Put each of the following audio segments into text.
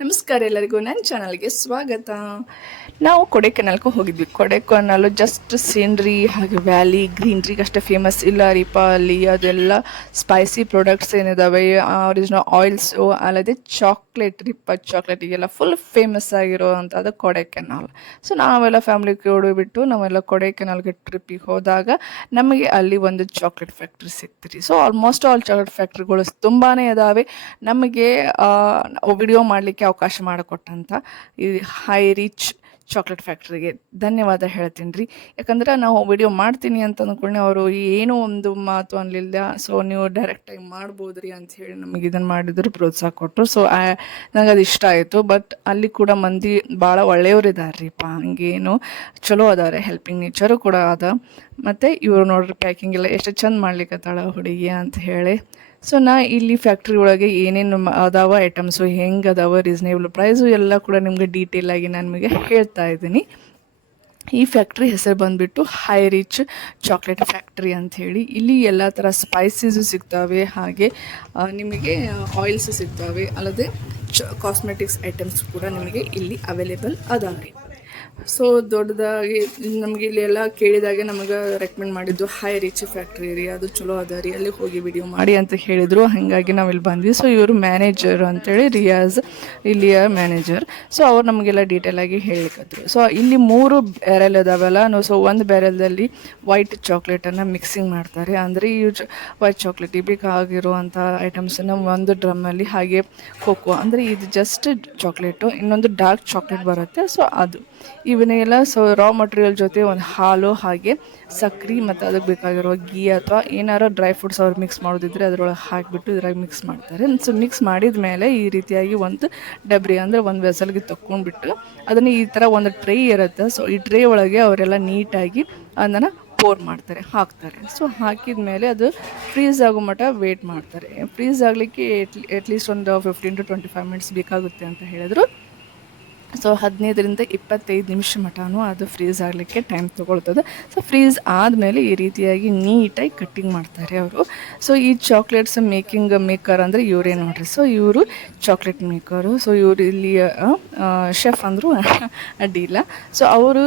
ನಮಸ್ಕಾರ ಎಲ್ಲರಿಗೂ ನನ್ನ ಚಾನಲ್ಗೆ ಸ್ವಾಗತ. ನಾವು ಕೊಡೈಕೆನಾಲ್ಗೆ ಹೋಗಿದ್ವಿ. ಕೊಡೈಕೆನಾಲ್ ಜಸ್ಟ್ ಸೀನ್ರಿ ಹಾಗೆ ವ್ಯಾಲಿ ಗ್ರೀನ್ರಿಗೆ ಅಷ್ಟೇ ಫೇಮಸ್ ಇಲ್ಲ ರೀಪ. ಅಲ್ಲಿ ಅದೆಲ್ಲ ಸ್ಪೈಸಿ ಪ್ರಾಡಕ್ಟ್ಸ್ ಏನಿದಾವೆ, ಒರಿಜಿನಲ್ ಆಯಿಲ್ಸು, ಅಲ್ಲದೆ ಚಾಕ್ಲೇಟ್ ರೀಪ, ಚಾಕ್ಲೇಟಿಗೆಲ್ಲ ಫುಲ್ ಫೇಮಸ್ ಆಗಿರೋ ಅಂಥದ್ದು ಕೊಡೈಕೆನಾಲ್. ಸೊ ನಾವೆಲ್ಲ ಫ್ಯಾಮಿಲಿ ಬಿಟ್ಟು ನಾವೆಲ್ಲ ಕೊಡೈಕೆನಾಲ್ಗೆ ಟ್ರಿಪ್ಪಿಗೆ ಹೋದಾಗ ನಮಗೆ ಅಲ್ಲಿ ಒಂದು ಚಾಕ್ಲೇಟ್ ಫ್ಯಾಕ್ಟ್ರಿ ಸಿಗ್ತೀರಿ. ಸೊ ಆಲ್ಮೋಸ್ಟ್ ಆಲ್ ಚಾಕ್ಲೇಟ್ ಫ್ಯಾಕ್ಟ್ರಿಗಳು ತುಂಬಾ ಇದಾವೆ. ನಮಗೆ ವಿಡಿಯೋ ಮಾಡಲಿಕ್ಕೆ ಅವಕಾಶ ಮಾಡಿಕೊಟ್ಟಂಥ ಈ ಹೈ ರಿಚ್ ಚಾಕ್ಲೇಟ್ ಫ್ಯಾಕ್ಟ್ರಿಗೆ ಧನ್ಯವಾದ ಹೇಳ್ತೀನಿ ರೀ. ಯಾಕಂದ್ರೆ ನಾವು ವಿಡಿಯೋ ಮಾಡ್ತೀನಿ ಅಂತ ಅಂದ್ಕೊಂಡೆ ಅವರು ಏನೋ ಒಂದು ಮಾತು ಅನ್ನಲಿಲ್ಲ. ಸೊ ನೀವು ಡೈರೆಕ್ಟಾಗಿ ಮಾಡ್ಬೋದ್ರಿ ಅಂತ ಹೇಳಿ ನಮಗೆ ಇದನ್ನು ಮಾಡಿದ್ರು, ಪ್ರೋತ್ಸಾಹ ಕೊಟ್ಟರು. ಸೊ ನನಗೆ ಅದು ಇಷ್ಟ ಆಯಿತು. ಬಟ್ ಅಲ್ಲಿ ಕೂಡ ಮಂದಿ ಭಾಳ ಒಳ್ಳೆಯವರು ಇದ್ದಾರೆ ರೀಪ್ಪ, ಹಂಗೇನು ಚಲೋ ಅದಾರೆ, ಹೆಲ್ಪಿಂಗ್ ನೇಚರು ಕೂಡ ಅದ. ಮತ್ತು ಇವರು ನೋಡ್ರಿ ಪ್ಯಾಕಿಂಗ್ ಎಲ್ಲ ಎಷ್ಟು ಚಂದ ಮಾಡ್ಲಿಕ್ಕತ್ತಾಳ ಹುಡುಗಿ ಅಂತ ಹೇಳಿ. ಸೊ ನಾ ಇಲ್ಲಿ ಫ್ಯಾಕ್ಟ್ರಿ ಒಳಗೆ ಏನೇನು ಅದಾವ ಐಟಮ್ಸು, ಹೆಂಗೆ ಅದಾವ, ರೀಸನೇಬಲ್ ಪ್ರೈಸು ಎಲ್ಲ ಕೂಡ ನಿಮಗೆ ಡೀಟೇಲಾಗಿ ನಾನು ನಿಮಗೆ ಹೇಳ್ತಾ ಇದ್ದೀನಿ. ಈ ಫ್ಯಾಕ್ಟ್ರಿ ಹೆಸರು ಬಂದುಬಿಟ್ಟು ಹೈ ರಿಚ್ ಚಾಕ್ಲೇಟ್ ಫ್ಯಾಕ್ಟ್ರಿ ಅಂಥೇಳಿ. ಇಲ್ಲಿ ಎಲ್ಲ ಥರ ಸ್ಪೈಸೀಸು ಸಿಗ್ತವೆ, ಹಾಗೆ ನಿಮಗೆ ಆಯಿಲ್ಸು ಸಿಗ್ತವೆ, ಅಲ್ಲದೆ ಕಾಸ್ಮೆಟಿಕ್ಸ್ ಐಟಮ್ಸ್ ಕೂಡ ನಿಮಗೆ ಇಲ್ಲಿ ಅವೈಲೇಬಲ್ ಅದಾವೆ. ಸೊ ದೊಡ್ಡದಾಗಿ ನಮಗೆ ಇಲ್ಲಿ ಎಲ್ಲ ಕೇಳಿದಾಗೆ ನಮಗೆ ರೆಕಮೆಂಡ್ ಮಾಡಿದ್ದು ಹೈ ರಿಚ್ ಫ್ಯಾಕ್ಟ್ರಿ ರೀ, ಅದು ಚಲೋ ಅದ ರೀ, ಅಲ್ಲಿ ಹೋಗಿ ವಿಡಿಯೋ ಮಾಡಿ ಅಂತ ಹೇಳಿದರು. ಹಾಗಾಗಿ ನಾವು ಇಲ್ಲಿ ಬಂದ್ವಿ. ಸೊ ಇವರು ಮ್ಯಾನೇಜರ್ ಅಂತೇಳಿ, ರಿಯಾಜ್ ಇಲ್ಲಿಯ ಮ್ಯಾನೇಜರ್. ಸೊ ಅವ್ರು ನಮಗೆಲ್ಲ ಡೀಟೇಲಾಗಿ ಹೇಳಿಕತ್ರು. ಸೊ ಇಲ್ಲಿ 3 ಬ್ಯಾರೆಲ್ ಅದಾವಲ್ಲ, ಸೊ ಒಂದು ಬ್ಯಾರೆಲ್ದಲ್ಲಿ ವೈಟ್ ಚಾಕ್ಲೇಟನ್ನು ಮಿಕ್ಸಿಂಗ್ ಮಾಡ್ತಾರೆ. ಅಂದರೆ ಈ ವೈಟ್ ಚಾಕ್ಲೇಟಿಗೆ ಬೇಕಾಗಿರುವಂಥ ಐಟಮ್ಸನ್ನು ಒಂದು ಡ್ರಮ್ಮಲ್ಲಿ, ಹಾಗೆ ಕೋಕೋ ಅಂದರೆ ಇದು ಜಸ್ಟ್ ಚಾಕ್ಲೇಟು, ಇನ್ನೊಂದು ಡಾರ್ಕ್ ಚಾಕ್ಲೇಟ್ ಬರುತ್ತೆ. ಸೊ ಅದು ಇವನ್ನೆಲ್ಲ ಸೊ ರಾ ಮಟೀರಿಯಲ್ ಜೊತೆ ಒಂದು ಹಾಲು, ಹಾಗೆ ಸಕ್ರೆ, ಮತ್ತು ಅದಕ್ಕೆ ಬೇಕಾಗಿರೋ ಗೀ ಅಥವಾ ಏನಾರು ಡ್ರೈ ಫ್ರೂಟ್ಸ್ ಅವ್ರು ಮಿಕ್ಸ್ ಮಾಡೋದಿದ್ರೆ ಅದರೊಳಗೆ ಹಾಕಿಬಿಟ್ಟು ಇದ್ರಾಗ ಮಿಕ್ಸ್ ಮಾಡ್ತಾರೆ. ಸೊ ಮಿಕ್ಸ್ ಮಾಡಿದ ಮೇಲೆ ಈ ರೀತಿಯಾಗಿ ಒಂದು ಡಬ್ರಿ ಅಂದರೆ ಒಂದು ವೆಸಲ್ಗೆ ತಗೊಂಡ್ಬಿಟ್ಟು ಅದನ್ನು ಈ ಥರ ಒಂದು ಟ್ರೇ ಇರುತ್ತೆ. ಸೊ ಈ ಟ್ರೇ ಒಳಗೆ ಅವರೆಲ್ಲ ನೀಟಾಗಿ ಅದನ್ನು ಪೋರ್ ಮಾಡ್ತಾರೆ, ಹಾಕ್ತಾರೆ. ಸೊ ಹಾಕಿದ ಮೇಲೆ ಅದು ಫ್ರೀಸ್ ಆಗೋ ಮಟ್ಟ ವೇಟ್ ಮಾಡ್ತಾರೆ. ಫ್ರೀಸ್ ಆಗಲಿಕ್ಕೆ ಅಟ್ಲೀಸ್ಟ್ ಒಂದು 15 to 25 ಮಿನಿಟ್ಸ್ ಬೇಕಾಗುತ್ತೆ ಅಂತ ಹೇಳಿದ್ರು. ಸೊ 15 to 25 ನಿಮಿಷ ಮಟನೂ ಅದು ಫ್ರೀಸ್ ಆಗಲಿಕ್ಕೆ ಟೈಮ್ ತೊಗೊಳ್ತದೆ. ಸೊ ಫ್ರೀಸ್ ಆದಮೇಲೆ ಈ ರೀತಿಯಾಗಿ ನೀಟಾಗಿ ಕಟ್ಟಿಂಗ್ ಮಾಡ್ತಾರೆ ಅವರು. ಸೊ ಈ ಚಾಕ್ಲೇಟ್ಸ್ ಮೇಕರ್ ಅಂದರೆ ಇವರೇ ನೋಡ್ರಿ. ಸೊ ಇವರು ಚಾಕ್ಲೇಟ್ ಮೇಕರು. ಸೊ ಇವರು ಇಲ್ಲಿ ಶೆಫ್ ಅಂದರು ಅಡ್ಡಿಲ್ಲ. ಸೊ ಅವರು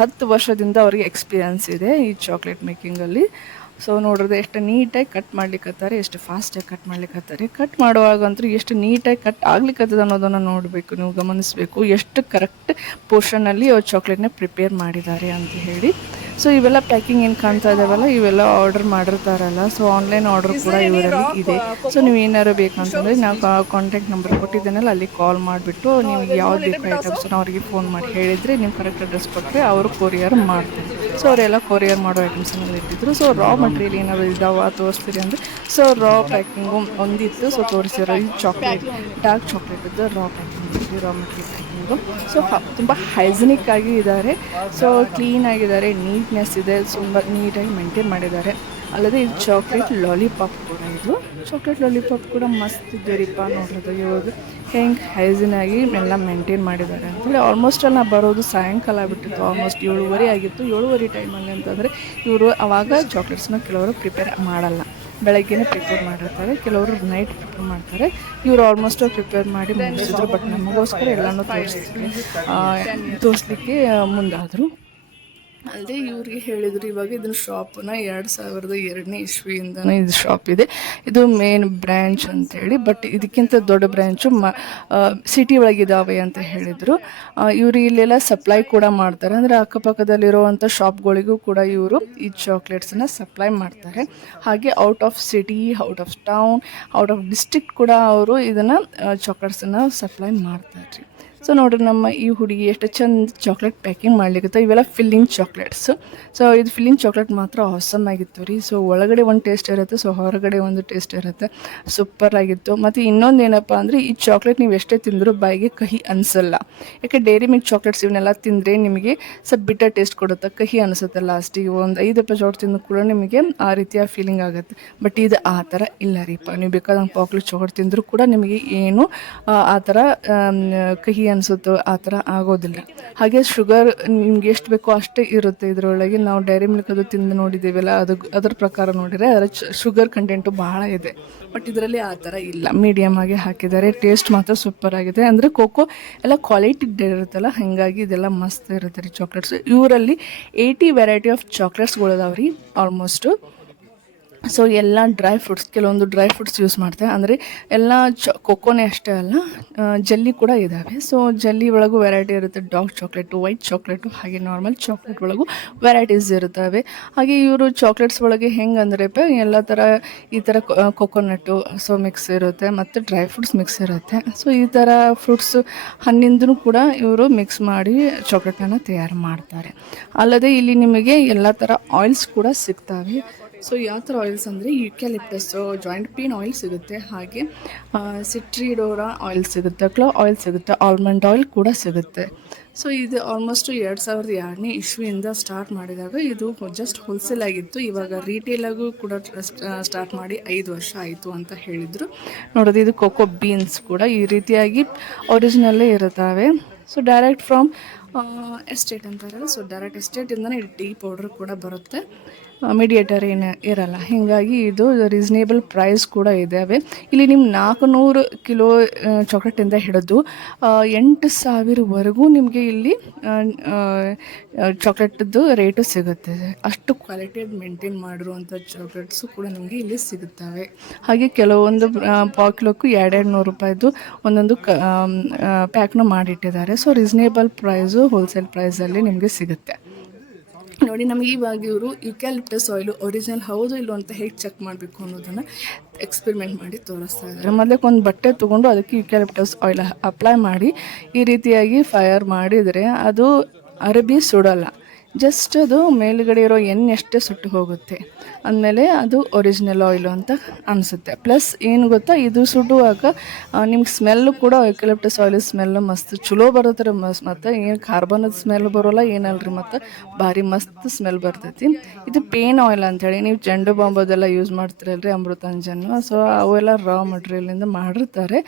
10 ವರ್ಷದಿಂದ ಅವ್ರಿಗೆ ಎಕ್ಸ್ಪೀರಿಯನ್ಸ್ ಇದೆ ಈ ಚಾಕ್ಲೇಟ್ ಮೇಕಿಂಗಲ್ಲಿ. ಸೊ ನೋಡ್ರಿ ಎಷ್ಟು ನೀಟಾಗಿ ಕಟ್ ಮಾಡ್ಲಿಕ್ಕತ್ತಾರೆ, ಎಷ್ಟು ಫಾಸ್ಟಾಗಿ ಕಟ್ ಮಾಡ್ಲಿಕ್ಕತ್ತಾರೆ. ಕಟ್ ಮಾಡುವಾಗಂತೂ ಎಷ್ಟು ನೀಟಾಗಿ ಕಟ್ ಆಗ್ಲಿಕ್ಕತ್ತದ ಅನ್ನೋದನ್ನು ನೋಡಬೇಕು, ನೀವು ಗಮನಿಸಬೇಕು ಎಷ್ಟು ಕರೆಕ್ಟ್ ಪೋರ್ಷನಲ್ಲಿ ಅವ್ರು ಚಾಕ್ಲೇಟ್ನ ಪ್ರಿಪೇರ್ ಮಾಡಿದ್ದಾರೆ ಅಂತ ಹೇಳಿ. ಸೊ ಇವೆಲ್ಲ ಪ್ಯಾಕಿಂಗ್ ಏನು ಕಾಣ್ತಾ ಇದ್ದಾವಲ್ಲ, ಇವೆಲ್ಲ ಆರ್ಡರ್ ಮಾಡಿರ್ತಾರಲ್ಲ. ಸೊ ಆನ್ಲೈನ್ ಆರ್ಡರ್ ಕೂಡ ಇವರಲ್ಲಿ ಇದೆ. ಸೊ ನೀವು ಏನಾರು ಬೇಕಂತಂದರೆ ನಾವು ಕಾಂಟ್ಯಾಕ್ಟ್ ನಂಬರ್ ಕೊಟ್ಟಿದ್ದೇನಲ್ಲ, ಅಲ್ಲಿ ಕಾಲ್ ಮಾಡಿಬಿಟ್ಟು ನಿಮಗೆ ಯಾವ್ದು ಬೇಕು ಐಟಮ್ಸನ್ನ ಅವರಿಗೆ ಫೋನ್ ಮಾಡಿ ಹೇಳಿದರೆ, ನೀವು ಕರೆಕ್ಟ್ ಅಡ್ರೆಸ್ ಕೊಟ್ಟರೆ ಅವರು ಕೊರಿಯರ್ ಮಾಡ್ತಾರೆ. ಸೊ ಅವರೆಲ್ಲ ಕೊರಿಯರ್ ಮಾಡೋ ಐಟಮ್ಸನ್ನೆಲ್ಲ ಇಟ್ಟಿದ್ರು. ಸೊ ರಾ ಮಟೀರಿಯಲ್ ಏನಾದ್ರು ಇದ್ದಾವೆ ತೋರಿಸ್ತೀರಿ ಅಂದರೆ, ಸೊ ರಾ ಪ್ಯಾಕಿಂಗು ಒಂದಿತ್ತು. ಸೊ ತೋರಿಸಿರೋ ಈ ಚಾಕ್ಲೇಟ್, ಡಾರ್ಕ್ ಚಾಕ್ಲೇಟ್ ಇದ್ದು raw packing, raw material packing. So ತುಂಬ ಹೈಜಿನಿಕ್ ಆಗಿ ಇದ್ದಾರೆ. ಸೊ ಕ್ಲೀನಾಗಿದ್ದಾರೆ, ನೀಟ್ನೆಸ್ ಇದೆ, ತುಂಬ ನೀಟಾಗಿ ಮೇಂಟೈನ್ ಮಾಡಿದ್ದಾರೆ. ಅಲ್ಲದೆ ಇದು ಚಾಕ್ಲೇಟ್ ಲಾಲಿಪಾಪ್ ಕೂಡ, ಇದು ಚಾಕ್ಲೇಟ್ ಲಾಲಿಪಾಪ್ ಕೂಡ ಮಸ್ತ್ ಇದ್ದೀರಿಪ್ಪ. ನೋಡೋದು ಇವಾಗ ಹೆಂಗೆ ಹೈಜಿನಾಗಿ ಎಲ್ಲ ಮೇಂಟೈನ್ ಮಾಡಿದ್ದಾರೆ ಅಂತೇಳಿ. ಆಲ್ಮೋಸ್ಟ್ ಅಲ್ಲಿ ನಾವು ಬರೋದು ಸಾಯಂಕಾಲ ಆಗಿಬಿಟ್ಟಿತ್ತು, ಆಲ್ಮೋಸ್ಟ್ 7:30 ಆಗಿತ್ತು. 7:30 ಟೈಮಲ್ಲಿ ಅಂತಂದರೆ ಇವರು ಆವಾಗ ಚಾಕ್ಲೇಟ್ಸ್ನ ಕೆಲವರು ಪ್ರಿಪೇರ್ ಮಾಡಲ್ಲ, ಬೆಳಗ್ಗೆನೇ ಪ್ರಿಪೇರ್ ಮಾಡಿರ್ತಾರೆ, ಕೆಲವರು ನೈಟ್ ಪ್ರಿಪೇರ್ ಮಾಡ್ತಾರೆ. ಇವರು ಆಲ್ಮೋಸ್ಟ್ ಪ್ರಿಪೇರ್ ಮಾಡಿ ಮುಗಿಸಿದ್ರು. ಬಟ್ ನಮಗೋಸ್ಕರ ಎಲ್ಲನೂ ತೋರಿಸ್ಲಿಕ್ಕೆ ಮುಂದಾದರು. ಅಲ್ಲದೆ ಇವ್ರಿಗೆ ಹೇಳಿದ್ರು, ಇವಾಗ ಇದನ್ನ ಶಾಪನ್ನ 2002ನೇ ಇಸ್ವಿಯಿಂದನೇ ಇದು ಶಾಪ್ ಇದೆ, ಇದು ಮೇನ್ ಬ್ರ್ಯಾಂಚ್ ಅಂತೇಳಿ. ಬಟ್ ಇದಕ್ಕಿಂತ ದೊಡ್ಡ ಬ್ರ್ಯಾಂಚು ಸಿಟಿ ಒಳಗಿದ್ದಾವೆ ಅಂತ ಹೇಳಿದರು. ಇವರು ಇಲ್ಲೆಲ್ಲ ಸಪ್ಲೈ ಕೂಡ ಮಾಡ್ತಾರೆ, ಅಂದರೆ ಅಕ್ಕಪಕ್ಕದಲ್ಲಿರುವಂಥ ಶಾಪ್ಗಳಿಗೂ ಕೂಡ ಇವರು ಈ ಚಾಕ್ಲೇಟ್ಸನ್ನ ಸಪ್ಲೈ ಮಾಡ್ತಾರೆ. ಹಾಗೆ out of city, out of town, out of district ಕೂಡ ಅವರು ಇದನ್ನು ಚಾಕ್ಲೇಟ್ಸನ್ನು ಸಪ್ಲೈ ಮಾಡ್ತಾರೆ. ಸೊ ನೋಡಿರಿ ನಮ್ಮ ಈ ಹುಡುಗಿ ಎಷ್ಟು ಚಂದ ಚಾಕ್ಲೇಟ್ ಪ್ಯಾಕಿಂಗ್ ಮಾಡ್ಲಿಕ್ಕೆ. ಇವೆಲ್ಲ ಫಿಲ್ಲಿಂಗ್ ಚಾಕ್ಲೇಟ್ಸು. ಸೊ ಇದು ಫಿಲ್ಲಿಂಗ್ ಚಾಕ್ಲೇಟ್ ಮಾತ್ರ ಆಸಮ್ ಆಗಿತ್ತು ರೀ. ಸೊ ಒಳಗಡೆ ಒಂದು ಟೇಸ್ಟ್ ಇರುತ್ತೆ, ಸೊ ಹೊರಗಡೆ ಒಂದು ಟೇಸ್ಟ್ ಇರುತ್ತೆ. ಸೂಪರ್ ಆಗಿತ್ತು. ಮತ್ತು ಇನ್ನೊಂದು ಏನಪ್ಪ ಅಂದರೆ, ಈ ಚಾಕ್ಲೇಟ್ ನೀವು ಎಷ್ಟೇ ತಿಂದರೂ ಬಾಯಿಗೆ ಕಹಿ ಅನಿಸಲ್ಲ. ಯಾಕೆ ಡೈರಿ ಮಿಲ್ಕ್ ಚಾಕ್ಲೇಟ್ಸ್ ಇವನ್ನೆಲ್ಲ ತಿಂದರೆ ನಿಮಗೆ ಸ್ವಲ್ಪ ಬಿಟ್ಟರ್ ಟೇಸ್ಟ್ ಕೊಡುತ್ತೆ, ಕಹಿ ಅನಿಸುತ್ತೆ ಲಾಸ್ಟಿಗೆ. ಒಂದು 5 ಎಪಿಸೋಡ್ ತಿಂದು ಕೂಡ ನಿಮಗೆ ಆ ರೀತಿಯ ಫೀಲಿಂಗ್ ಆಗುತ್ತೆ. ಬಟ್ ಇದು ಆ ಥರ ಇಲ್ಲ ರೀಪ. ನೀವು ಬೇಕಾದಂಗೆ ಪಾಕ್ಲೆಟ್ ಚಾಕ್ಲೇಟ್ ತಿಂದರೂ ಕೂಡ ನಿಮಗೆ ಏನು ಆ ಥರ ಕಹಿ ಅನಿಸುತ್ತೋ ಆ ಥರ ಆಗೋದಿಲ್ಲ. ಹಾಗೆ ಶುಗರ್ ನಿಮ್ಗೆ ಎಷ್ಟು ಬೇಕೋ ಅಷ್ಟೇ ಇರುತ್ತೆ ಇದರೊಳಗೆ. ನಾವು ಡೈರಿ ಮಿಲ್ಕ್ ಅದು ತಿಂದು ನೋಡಿದ್ದೀವಲ್ಲ, ಅದ್ರ ಪ್ರಕಾರ ನೋಡಿದರೆ ಅದರ ಶುಗರ್ ಕಂಟೆಂಟು ಭಾಳ ಇದೆ. ಬಟ್ ಇದರಲ್ಲಿ ಆ ಥರ ಇಲ್ಲ, ಮೀಡಿಯಮ್ ಆಗಿ ಹಾಕಿದ್ದಾರೆ. ಟೇಸ್ಟ್ ಮಾತ್ರ ಸೂಪರ್ ಆಗಿದೆ. ಅಂದರೆ ಕೋಕೋ ಎಲ್ಲ ಕ್ವಾಲಿಟಿ ಇರುತ್ತಲ್ಲ, ಹಾಗಾಗಿ ಇದೆಲ್ಲ ಮಸ್ತ್ ಇರುತ್ತೆ ರೀ ಚಾಕ್ಲೇಟ್ಸ್. ಇವರಲ್ಲಿ 80 ವೆರೈಟಿ ಆಫ್ ಚಾಕ್ಲೇಟ್ಸ್ಗಳು ಅದಾವೆ ರೀ ಆಲ್ಮೋಸ್ಟು. ಸೊ ಎಲ್ಲ ಡ್ರೈ ಫ್ರೂಟ್ಸ್, ಕೆಲವೊಂದು ಡ್ರೈ ಫ್ರೂಟ್ಸ್ ಯೂಸ್ ಮಾಡ್ತಾರೆ. ಅಂದರೆ ಎಲ್ಲ ಕೊಕೋನೇ ಅಷ್ಟೇ ಅಲ್ಲ, ಜಲ್ಲಿ ಕೂಡ ಇದ್ದಾವೆ. ಸೊ ಜಲ್ಲಿ ಒಳಗೂ ವೆರೈಟಿ ಇರುತ್ತೆ, ಡಾರ್ಕ್ ಚಾಕ್ಲೇಟು, ವೈಟ್ ಚಾಕ್ಲೇಟು, ಹಾಗೆ ನಾರ್ಮಲ್ ಚಾಕ್ಲೇಟ್ ಒಳಗೂ ವೆರೈಟೀಸ್ ಇರುತ್ತವೆ. ಹಾಗೆ ಇವರು ಚಾಕ್ಲೇಟ್ಸ್ ಒಳಗೆ ಹೆಂಗೆ ಅಂದರೆ ಎಲ್ಲ ಥರ ಈ ಥರ ಕೊಕೊನಟ್ಟು ಸೊ ಮಿಕ್ಸ್ ಇರುತ್ತೆ, ಮತ್ತು ಡ್ರೈ ಫ್ರೂಟ್ಸ್ ಮಿಕ್ಸ್ ಇರುತ್ತೆ. ಸೊ ಈ ಥರ ಫ್ರೂಟ್ಸು ಹಣ್ಣಿಂದನೂ ಕೂಡ ಇವರು ಮಿಕ್ಸ್ ಮಾಡಿ ಚಾಕ್ಲೇಟನ್ನು ತಯಾರು ಮಾಡ್ತಾರೆ. ಅಲ್ಲದೆ ಇಲ್ಲಿ ನಿಮಗೆ ಎಲ್ಲ ಥರ ಆಯಿಲ್ಸ್ ಕೂಡ ಸಿಗ್ತವೆ. ಸೊ ಯಾವ ಥರ ಆಯಿಲ್ಸ್ ಅಂದರೆ ಯುಕ್ಯಾಲಿಪ್ಟಸ್ಸು, ಜಾಯಿಂಟ್ ಪೀನ್ ಆಯಿಲ್ ಸಿಗುತ್ತೆ, ಹಾಗೆ ಸಿಟ್ರಿಡೋರಾ ಆಯಿಲ್ ಸಿಗುತ್ತೆ, ಕ್ಲೋ ಆಯಿಲ್ ಸಿಗುತ್ತೆ, ಆಲ್ಮಂಡ್ ಆಯಿಲ್ ಕೂಡ ಸಿಗುತ್ತೆ. ಸೊ ಇದು ಆಲ್ಮೋಸ್ಟು 2002ನೇ ಇಸ್ವಿಯಿಂದ ಸ್ಟಾರ್ಟ್ ಮಾಡಿದಾಗ ಇದು ಜಸ್ಟ್ ಹೋಲ್ಸೇಲ್ ಆಗಿತ್ತು. ಇವಾಗ ರೀಟೇಲಾಗೂ ಕೂಡ ಸ್ಟಾರ್ಟ್ ಮಾಡಿ 5 ವರ್ಷ ಆಯಿತು ಅಂತ ಹೇಳಿದರು. ನೋಡೋದು ಇದು ಕೋಕೋ ಬೀನ್ಸ್ ಕೂಡ ಈ ರೀತಿಯಾಗಿ ಒರಿಜಿನಲ್ಲೇ ಇರುತ್ತವೆ. ಸೊ ಡೈರೆಕ್ಟ್ ಫ್ರಮ್ ಎಸ್ಟೇಟ್ ಅಂತಾರಲ್ಲ, ಸೊ ಡೈರೆಕ್ಟ್ ಎಸ್ಟೇಟಿಂದನೇ ಟೀ ಪೌಡ್ರ್ ಕೂಡ ಬರುತ್ತೆ, ಮೀಡಿಯೇಟರ್ ಏನು ಇರಲ್ಲ. ಹೀಗಾಗಿ ಇದು ರೀಸನೇಬಲ್ ಪ್ರೈಸ್ ಕೂಡ ಇದ್ದಾವೆ. ಇಲ್ಲಿ ನಿಮ್ಮ 400 ಕಿಲೋ ಚಾಕ್ಲೇಟಿಂದ ಹಿಡಿದು 8,000ವರೆಗೂ ನಿಮಗೆ ಇಲ್ಲಿ ಚಾಕ್ಲೇಟದ್ದು ರೇಟು ಸಿಗುತ್ತೆ. ಅಷ್ಟು ಕ್ವಾಲಿಟಿಯಾಗಿ ಮೇಂಟೈನ್ ಮಾಡಿರುವಂಥ ಚಾಕ್ಲೇಟ್ಸು ಕೂಡ ನಿಮಗೆ ಇಲ್ಲಿ ಸಿಗುತ್ತವೆ. ಹಾಗೆ ಕೆಲವೊಂದು ಪಾವು ಕಿಲೋಕ್ಕೂ 200 ರೂಪಾಯಿದು ಒಂದೊಂದು ಪ್ಯಾಕ್ನ ಮಾಡಿಟ್ಟಿದ್ದಾರೆ. ಸೊ ರೀಸನೇಬಲ್ ಪ್ರೈಸು ಹೋಲ್ಸೇಲ್ ಪ್ರೈಸಲ್ಲಿ ನಿಮಗೆ ಸಿಗುತ್ತೆ. ನೋಡಿ, ನಮಗೆ ಇವಾಗ ಇವರು ಯುಕ್ಯಾಲಿಪ್ಟಸ್ ಆಯಿಲು ಒರಿಜಿನಲ್ ಹೌದು ಇಲ್ಲೋ ಅಂತ ಹೇಗೆ ಚೆಕ್ ಮಾಡಬೇಕು ಅನ್ನೋದನ್ನು ಎಕ್ಸ್ಪೆರಿಮೆಂಟ್ ಮಾಡಿ ತೋರಿಸ್ತಾ ಇದ್ದಾರೆ. ಮೊದಲಕ್ಕೆ ಒಂದು ಬಟ್ಟೆ ತೊಗೊಂಡು ಅದಕ್ಕೆ ಯುಕ್ಯಾಲಿಪ್ಟಸ್ ಆಯಿಲ್ ಅಪ್ಲೈ ಮಾಡಿ ಈ ರೀತಿಯಾಗಿ ಫೈರ್ ಮಾಡಿದರೆ ಅದು ಅರಬಿ ಸುಡಲ್ಲ, ಜಸ್ಟ್ ಅದು ಮೇಲುಗಡೆ ಇರೋ ಎಣ್ಣೆ ಅಷ್ಟೇ ಸುಟ್ಟು ಹೋಗುತ್ತೆ. ಅಂದಮೇಲೆ ಅದು ಒರಿಜಿನಲ್ ಆಯಿಲು ಅಂತ ಅನಿಸುತ್ತೆ. ಪ್ಲಸ್ ಏನು ಗೊತ್ತಾ, ಇದು ಸುಡುವಾಗ ನಿಮ್ಗೆ ಸ್ಮೆಲ್ಲು ಕೂಡ ಯುಕ್ಯಾಲಿಪ್ಟಸ್ ಆಯಿಲ್ ಸ್ಮೆಲ್ಲು ಮಸ್ತ್ ಚಲೋ ಬರುತ್ತೆ. ಮತ್ತು ಏನು ಕಾರ್ಬನದ ಸ್ಮೆಲ್ ಬರೋಲ್ಲ ಏನಲ್ರಿ, ಮತ್ತು ಭಾರಿ ಮಸ್ತ್ ಸ್ಮೆಲ್ ಬರ್ತೈತಿ. ಇದು ಪೇನ್ ಆಯಿಲ್ ಅಂಥೇಳಿ, ನೀವು ಚೆಂಡು ಬಾಂಬ್ ಅದೆಲ್ಲ ಯೂಸ್ ಮಾಡ್ತೀರಲ್ರಿ, ಅಮೃತಾಂಜನ್, ಸೊ ಅವೆಲ್ಲ ರಾ ಮಟೀರಿಯಲಿಂದ ಮಾಡಿರ್ತಾರೆ.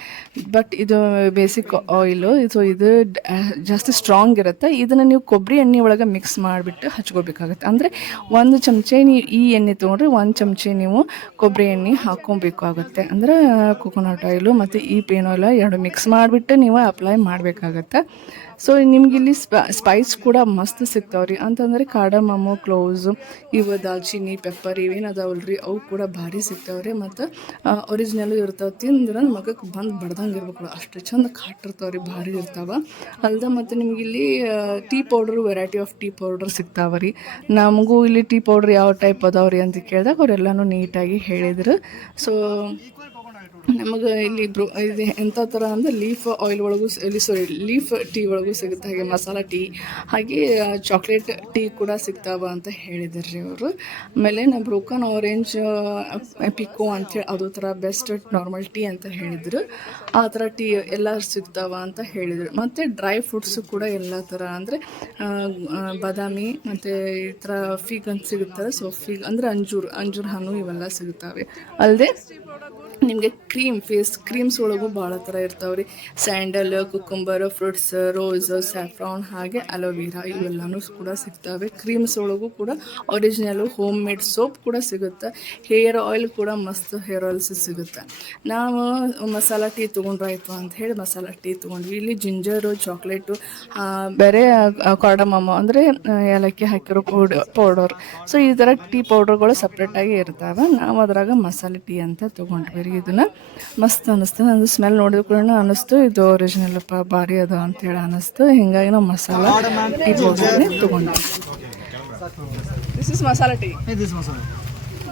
ಬಟ್ ಇದು ಬೇಸಿಕ್ ಆಯಿಲು, ಸೊ ಇದು ಜಾಸ್ತಿ ಸ್ಟ್ರಾಂಗ್ ಇರುತ್ತೆ. ಇದನ್ನು ನೀವು ಕೊಬ್ಬರಿ ಎಣ್ಣೆ ಒಳಗೆ ಮಿಕ್ಸ್ ಮಾಡಿಬಿಟ್ಟು ಹಚ್ಕೋಬೇಕಾಗತ್ತೆ. ಅಂದರೆ 1 ಚಮಚೆ ನೀವು ಈ ಎಣ್ಣೆ ತೊಗೊಂಡ್ರೆ 1 ಚಮಚೆ ನೀವು ಕೊಬ್ಬರಿ ಎಣ್ಣೆ ಹಾಕ್ಕೊಬೇಕಾಗುತ್ತೆ. ಅಂದರೆ ಕೊಕೊನಟ್ ಆಯಿಲು ಮತ್ತು ಈ ಪೇನ್ ಆಯಿಲ್ 2 ಮಿಕ್ಸ್ ಮಾಡಿಬಿಟ್ಟು ನೀವು ಅಪ್ಲೈ ಮಾಡಬೇಕಾಗತ್ತೆ. ಸೊ ನಿಮಗಿಲ್ಲಿ ಸ್ಪೈಸ್ ಕೂಡ ಮಸ್ತ್ ಸಿಗ್ತಾವ್ರಿ. ಅಂತಂದರೆ ಕಾರ್ಡಮಮ್ಮು, ಕ್ಲೋವ್ಸು, ಇವು ದಾಲ್ಚಿನ್ನಿ, ಪೆಪ್ಪರ್ ಇವೇನು ಅದಾವಲ್ರಿ ಅವು ಕೂಡ ಭಾರಿ ಸಿಗ್ತಾವ್ರಿ. ಮತ್ತು ಒರಿಜಿನಲ್ಲು ಇರ್ತಾವೆ. ತಿಂದ್ರೆ ಮಗಕ್ಕೆ ಬಂದು ಬಡ್ದಂಗೆ ಇರ್ಬೇಕು, ಅಷ್ಟು ಚಂದ ಕಾಟಿರ್ತಾವ್ರಿ, ಭಾರಿ ಇರ್ತಾವೆ. ಅಲ್ಲದೆ ಮತ್ತು ನಿಮಗಿಲ್ಲಿ tea powder, variety of tea powder ಸಿಗ್ತಾವೆ ರೀ. ನಮಗೂ ಇಲ್ಲಿ ಟೀ ಪೌಡ್ರ್ ಯಾವ ಟೈಪ್ ಅದಾವ್ರಿ ಅಂತ ಕೇಳಿದಾಗ ಅವರೆಲ್ಲನೂ ನೀಟಾಗಿ ಹೇಳಿದರು. ಸೊ ನಮಗೆ ಇಲ್ಲಿ ಇದು ಎಂಥ ಥರ ಅಂದರೆ ಲೀಫ್ ಆಯಿಲ್ ಒಳಗೂ ಲೀಫ್ ಟೀ ಒಳಗೂ ಸಿಗುತ್ತೆ, ಹಾಗೆ ಮಸಾಲ ಟೀ, ಹಾಗೆ ಚಾಕ್ಲೇಟ್ ಟೀ ಕೂಡ ಸಿಗ್ತಾವ ಅಂತ ಹೇಳಿದರು ರೀ ಅವರು. ಆಮೇಲೆ ಬ್ರೋಕನ್ ಆರೆಂಜ್ ಪಿಕೋ ಅಂಥೇಳಿ ಅದು ಥರ ಬೆಸ್ಟ್ ನಾರ್ಮಲ್ ಟೀ ಅಂತ ಹೇಳಿದರು. ಆ ಥರ ಟೀ ಎಲ್ಲ ಸಿಗ್ತಾವ ಅಂತ ಹೇಳಿದರು. ಮತ್ತು ಡ್ರೈ ಫ್ರೂಟ್ಸು ಕೂಡ ಎಲ್ಲ ಥರ, ಅಂದರೆ ಬಾದಾಮಿ ಮತ್ತು ಈ ಥರ ಫಿಗ್ ಅಂತ ಸಿಗುತ್ತವೆ. ಸೊ ಫಿಗ್ ಅಂದರೆ ಅಂಜೂರ ಹಣ್ಣು ಇವೆಲ್ಲ ಸಿಗುತ್ತವೆ. ಅಲ್ಲದೆ ನಿಮಗೆ ಕ್ರೀಮ್ಸ್ ಒಳಗೂ ಭಾಳ ಥರ ಇರ್ತಾವೆ ರೀ. Sandal, cucumber, fruits, rose, saffron, ಹಾಗೆ ಅಲೋವೆರಾ ಇವೆಲ್ಲನೂ ಕೂಡ ಸಿಗ್ತವೆ. ಕ್ರೀಮ್ಸ್ ಒಳಗೂ ಕೂಡ ಒರಿಜಿನಲು ಹೋಮ್ ಮೇಡ್ ಸೋಪ್ ಕೂಡ ಸಿಗುತ್ತೆ. ಹೇರ್ ಆಯಿಲ್ ಕೂಡ ಮಸ್ತ್ ಹೇರ್ ಆಯಿಲ್ಸ್ ಸಿಗುತ್ತೆ. ನಾವು ಮಸಾಲ ಟೀ ತೊಗೊಂಡ್ರಾಯ್ತು ಅಂತ ಹೇಳಿ ಮಸಾಲ ಟೀ ತೊಗೊಂಡ್ವಿ. ಇಲ್ಲಿ ಜಿಂಜರು, ಚಾಕ್ಲೇಟು, ಬೇರೆ ಕಾರ್ಡಮಮ್ಮ ಅಂದರೆ ಏಲಕ್ಕಿ ಹಾಕಿರೋ ಪೌಡರ್. ಸೊ ಈ ಥರ ಟೀ ಪೌಡರ್ಗಳು ಸಪ್ರೇಟಾಗಿ ಇರ್ತಾವೆ. ನಾವು ಅದ್ರಾಗ ಮಸಾಲೆ ಟೀ ಅಂತ ತೊಗೊಂಡ್ವಿ ರೀ. ಇದನ್ನು ಮಸ್ತ್ ಅನ್ನಿಸ್ತು, ಅದು ಸ್ಮೆಲ್ ನೋಡಿದ ಕೂಡ ಅನ್ನಿಸ್ತು ಇದು ಒರಿಜಿನಲ್ ಭಾರಿ ಅದ ಅಂತೇಳಿ ಅನ್ನಿಸ್ತು. ಹೀಗಾಗಿ ನಾವು ಮಸಾಲ ಟೀ ಪೌಡರ್ನೇ ತೊಗೊಂಡ್ವಿ. This is masala tea. This masala.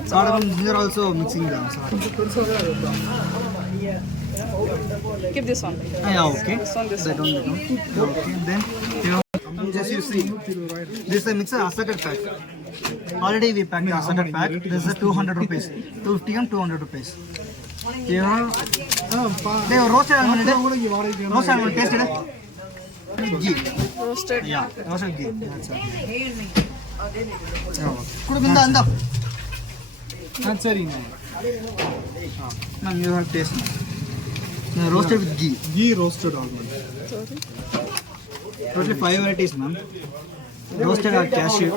Cardamom, ginger also mixing the masala. Keep this one. Yeah, okay. This one, this That one, that one. Okay, then just you see, this is a mixer assorted pack. Already we packed the assorted pack. This is 200 rupees, 250 and 200 rupees. You know, they were roasted almond. Roasted almond, taste it. Ghee. Roasted. Yeah, roasted ghee. That's it. Kudu binda anda. That's very nice. Now you have taste. Roasted with ghee. Ghee roasted almond. Totally 5 varieties, ma'am. Roasted cashew.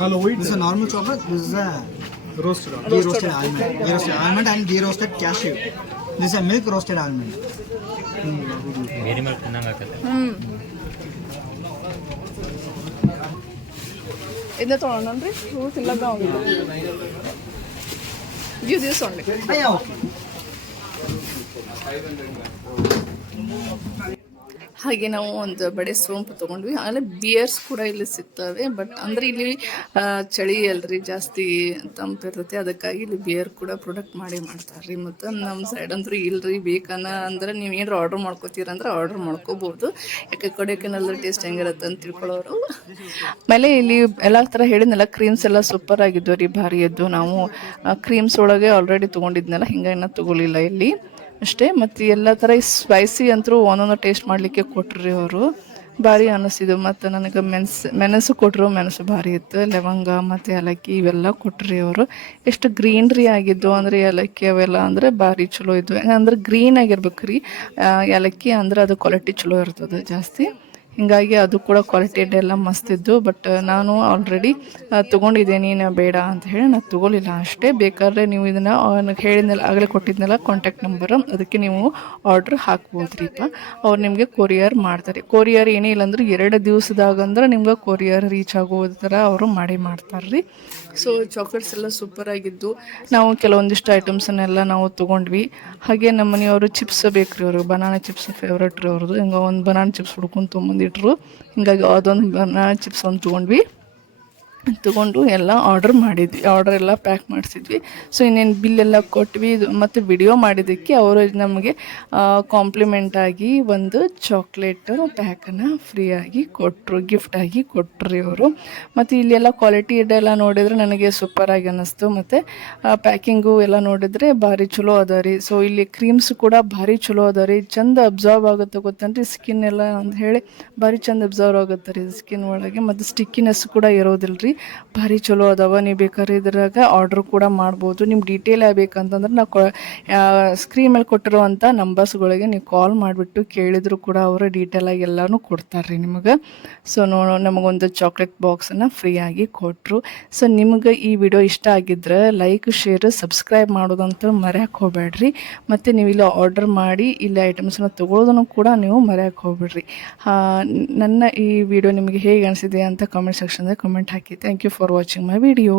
Hello, wait. This is a normal chocolate. This is a Roasted. ghee roasted almond. Ghee roasted almond and ghee roasted cashew. This is a milk roasted almond. ಬೇರೆ ಮೇಲೆ ತಿನ್ನಂಗೆ ಆಗತ್ತೆ. ಇದನ್ನ ತೊಗೊಳೋಣನ್ರಿ fruit ಇಲ್ಲದ ಒಂದು use this only. Yeah, okay. ಹಾಗೆ ನಾವು ಒಂದು ಬಡೆ ಸೋಂಪು ತೊಗೊಂಡ್ವಿ. ಆಮೇಲೆ ಬಿಯರ್ಸ್ ಕೂಡ ಇಲ್ಲಿ ಸಿಗ್ತವೆ. ಬಟ್ ಅಂದರೆ ಇಲ್ಲಿ ಚಳಿ ಅಲ್ರಿ, ಜಾಸ್ತಿ ತಂಪಿರ್ತೈತಿ, ಅದಕ್ಕಾಗಿ ಇಲ್ಲಿ ಬಿಯರ್ ಕೂಡ ಪ್ರೊಡಕ್ಟ್ ಮಾಡ್ತಾರೆ ರೀ. ಮತ್ತು ನಮ್ಮ ಸೈಡ್ ಅಂತೂ ಇಲ್ರಿ, ಬೇಕನ್ನ ಅಂದ್ರೆ ನೀವು ಏನಾರು ಆರ್ಡ್ರ್ ಮಾಡ್ಕೋತೀರಂದ್ರೆ ಆರ್ಡ್ರ್ ಮಾಡ್ಕೋಬೋದು. ಯಾಕೆ ಕೊಡೈಕೆನಾಲ್ ಟೇಸ್ಟ್ ಹೆಂಗಿರುತ್ತೆ ಅಂತ ತಿಳ್ಕೊಳ್ಳೋರು. ಆಮೇಲೆ ಇಲ್ಲಿ ಎಲ್ಲ ಥರ ಹೇಳಿದ್ನಲ್ಲ, ಕ್ರೀಮ್ಸ್ ಎಲ್ಲ ಸೂಪರ್ ಆಗಿದ್ದು ರೀ, ಭಾರಿ ಇದ್ದು. ನಾವು ಕ್ರೀಮ್ಸ್ ಒಳಗೆ ಆಲ್ರೆಡಿ ತೊಗೊಂಡಿದ್ನಲ್ಲ, ಹಿಂಗೆ ತೊಗೊಳಿಲ್ಲ ಇಲ್ಲಿ ಅಷ್ಟೇ. ಮತ್ತು ಎಲ್ಲ ಥರ ಸ್ಪೈಸಿ ಅಂತೂ ಒಂದೊಂದು ಟೇಸ್ಟ್ ಮಾಡಲಿಕ್ಕೆ ಕೊಟ್ರಿ ಅವರು, ಭಾರಿ ಅನ್ನಿಸಿದ್ದು. ಮತ್ತು ನನಗೆ ಮೆಣಸು ಕೊಟ್ಟರು, ಮೆಣಸು ಭಾರಿ ಇತ್ತು. ಲವಂಗ ಮತ್ತು ಏಲಕ್ಕಿ ಇವೆಲ್ಲ ಕೊಟ್ರಿ ಅವರು. ಎಷ್ಟು ಗ್ರೀನ್ರಿ ಆಗಿದ್ದು ಅಂದರೆ ಏಲಕ್ಕಿ ಅವೆಲ್ಲ ಅಂದರೆ ಭಾರಿ ಚಲೋ ಇದ್ವು. ಅಂದ್ರೆ ಗ್ರೀನ್ ಆಗಿರ್ಬೇಕು ರೀ ಏಲಕ್ಕಿ, ಅಂದ್ರೆ ಅದು ಕ್ವಾಲಿಟಿ ಚಲೋ ಇರ್ತದೆ ಜಾಸ್ತಿ. ಹಿಂಗಾಗಿ ಅದು ಕೂಡ ಕ್ವಾಲಿಟಿ ಎಲ್ಲ ಮಸ್ತಿದ್ದು. ಬಟ್ ನಾನು ಆಲ್ರೆಡಿ ತೊಗೊಂಡಿದ್ದೀನಿ, ನಾ ಬೇಡ ಅಂತ ಹೇಳಿ ನಾನು ತೊಗೊಳಿಲ್ಲ ಅಷ್ಟೇ. ಬೇಕಾದ್ರೆ ನೀವು ಇದನ್ನು ಹೇಳಿದ್ನಲ್ಲ, ಆಗಲೇ ಕೊಟ್ಟಿದ್ನಲ್ಲ ಕಾಂಟ್ಯಾಕ್ಟ್ ನಂಬರ್, ಅದಕ್ಕೆ ನೀವು ಆರ್ಡ್ರ್ ಹಾಕ್ಬೋದ್ರಿಪ್ಪ. ಅವ್ರು ನಿಮಗೆ ಕೊರಿಯರ್ ಮಾಡ್ತಾರೆ. ಕೊರಿಯರ್ ಏನೇ ಇಲ್ಲ ಅಂದ್ರೆ 2 ದಿವಸದಾಗಂದ್ರೆ ನಿಮ್ಗೆ ಕೊರಿಯರ್ ರೀಚ್ ಆಗೋ ಥರ ಅವರು ಮಾಡ್ತಾರೆ ರೀ. ಸೊ ಚಾಕ್ಲೇಟ್ಸ್ ಎಲ್ಲ ಸೂಪರ್ ಆಗಿದ್ದು. ನಾವು ಕೆಲವೊಂದಿಷ್ಟು ಐಟಮ್ಸನ್ನೆಲ್ಲ ನಾವು ತೊಗೊಂಡ್ವಿ. ಹಾಗೆ ನಮ್ಮ ಮನೆಯವರು ಚಿಪ್ಸ್ ಬೇಕ್ರಿ, ಅವರು ಬನಾನಾ ಚಿಪ್ಸ್ ಫೇವ್ರೇಟ್ ರೀ ಅವ್ರದ್ದು. ಹಿಂಗೆ ಒಂದು ಬನಾನಾ ಚಿಪ್ಸ್ ಹುಡ್ಕೊಂಡು ತೊಗೊಂಬಂದಿಟ್ರು. ಹಿಂಗಾಗಿ ಅದೊಂದು ಬನಾನಾ ಚಿಪ್ಸ್ ಒಂದು ತೊಗೊಂಡ್ವಿ. ತೊಗೊಂಡು ಎಲ್ಲ ಆರ್ಡರ್ ಮಾಡಿದ್ವಿ, ಆರ್ಡರ್ ಎಲ್ಲ ಪ್ಯಾಕ್ ಮಾಡಿಸಿದ್ವಿ. ಸೊ ಇನ್ನೇನು ಬಿಲ್ಲೆಲ್ಲ ಕೊಟ್ವಿ. ಮತ್ತು ವಿಡಿಯೋ ಮಾಡಿದ್ದಕ್ಕೆ ಅವರು ನಮಗೆ ಕಾಂಪ್ಲಿಮೆಂಟಾಗಿ ಒಂದು ಚಾಕ್ಲೇಟ್ ಪ್ಯಾಕನ್ನು ಫ್ರೀಯಾಗಿ ಕೊಟ್ಟರು, ಗಿಫ್ಟಾಗಿ ಕೊಟ್ಟರು ಅವರು. ಮತ್ತು ಇಲ್ಲೆಲ್ಲ ಕ್ವಾಲಿಟಿ ಇದೆಲ್ಲ ನೋಡಿದರೆ ನನಗೆ ಸೂಪರಾಗಿ ಅನ್ನಿಸ್ತು. ಮತ್ತು ಪ್ಯಾಕಿಂಗು ಎಲ್ಲ ನೋಡಿದರೆ ಭಾರಿ ಚಲೋ ಅದ ರೀ. ಸೊ ಇಲ್ಲಿ ಕ್ರೀಮ್ಸ್ ಕೂಡ ಭಾರಿ ಚಲೋ ಅದ ರೀ, ಚಂದ ಅಬ್ಸರ್ವ್ ಆಗುತ್ತೆ ಗೊತ್ತನ್ರಿ, ಸ್ಕಿನ್ ಎಲ್ಲ ಅಂತ ಹೇಳಿ ಭಾರಿ ಚಂದ ಅಬ್ಸರ್ವ್ ಆಗುತ್ತೆ ರೀ ಸ್ಕಿನ್ ಒಳಗೆ. ಮತ್ತು ಸ್ಟಿಕ್ಕಿನೆಸ್ ಕೂಡ ಇರೋದಿಲ್ಲ ರೀ, ಭಾರಿ ಚಲೋ ಅದಾವ. ನೀವು ಬೇಕಾದ್ರೆ ಇದ್ರಾಗ ಆರ್ಡ್ರ್ ಕೂಡ ಮಾಡ್ಬೋದು. ನಿಮ್ಮ ಡೀಟೇಲ್ ಆಗಬೇಕಂತಂದ್ರೆ ನಾವು ಸ್ಕ್ರೀನ್ ಮೇಲೆ ಕೊಟ್ಟಿರುವಂಥ ನಂಬರ್ಸ್ಗಳಿಗೆ ನೀವು ಕಾಲ್ ಮಾಡಿಬಿಟ್ಟು ಕೇಳಿದ್ರು ಕೂಡ ಅವರು ಡೀಟೇಲಾಗಿ ಎಲ್ಲನೂ ಕೊಡ್ತಾರೆ ರೀ ನಿಮಗೆ. ಸೊ ನಮಗೊಂದು ಚಾಕ್ಲೇಟ್ ಬಾಕ್ಸನ್ನು ಫ್ರೀಯಾಗಿ ಕೊಟ್ಟರು. ಸೊ ನಿಮಗೆ ಈ ವಿಡಿಯೋ ಇಷ್ಟ ಆಗಿದ್ರೆ ಲೈಕ್, ಶೇರ್, ಸಬ್ಸ್ಕ್ರೈಬ್ ಮಾಡೋದಂತ ಮರೆಯೋಕೆ ಹೋಗ್ಬೇಡ್ರಿ. ಮತ್ತು ನೀವು ಇಲ್ಲಿ ಆರ್ಡರ್ ಮಾಡಿ ಇಲ್ಲಿ ಐಟಮ್ಸನ್ನ ತೊಗೊಳೋದನ್ನು ಕೂಡ ನೀವು ಮರೆಯೋಕೆ ಹೋಗ್ಬೇಡ್ರಿ. ನನ್ನ ಈ ವಿಡಿಯೋ ನಿಮಗೆ ಹೇಗೆ ಅನಿಸಿದೆ ಅಂತ ಕಾಮೆಂಟ್ ಸೆಕ್ಷನ್ದಾಗ ಕಮೆಂಟ್ ಹಾಕಿ. Thank you for watching my video.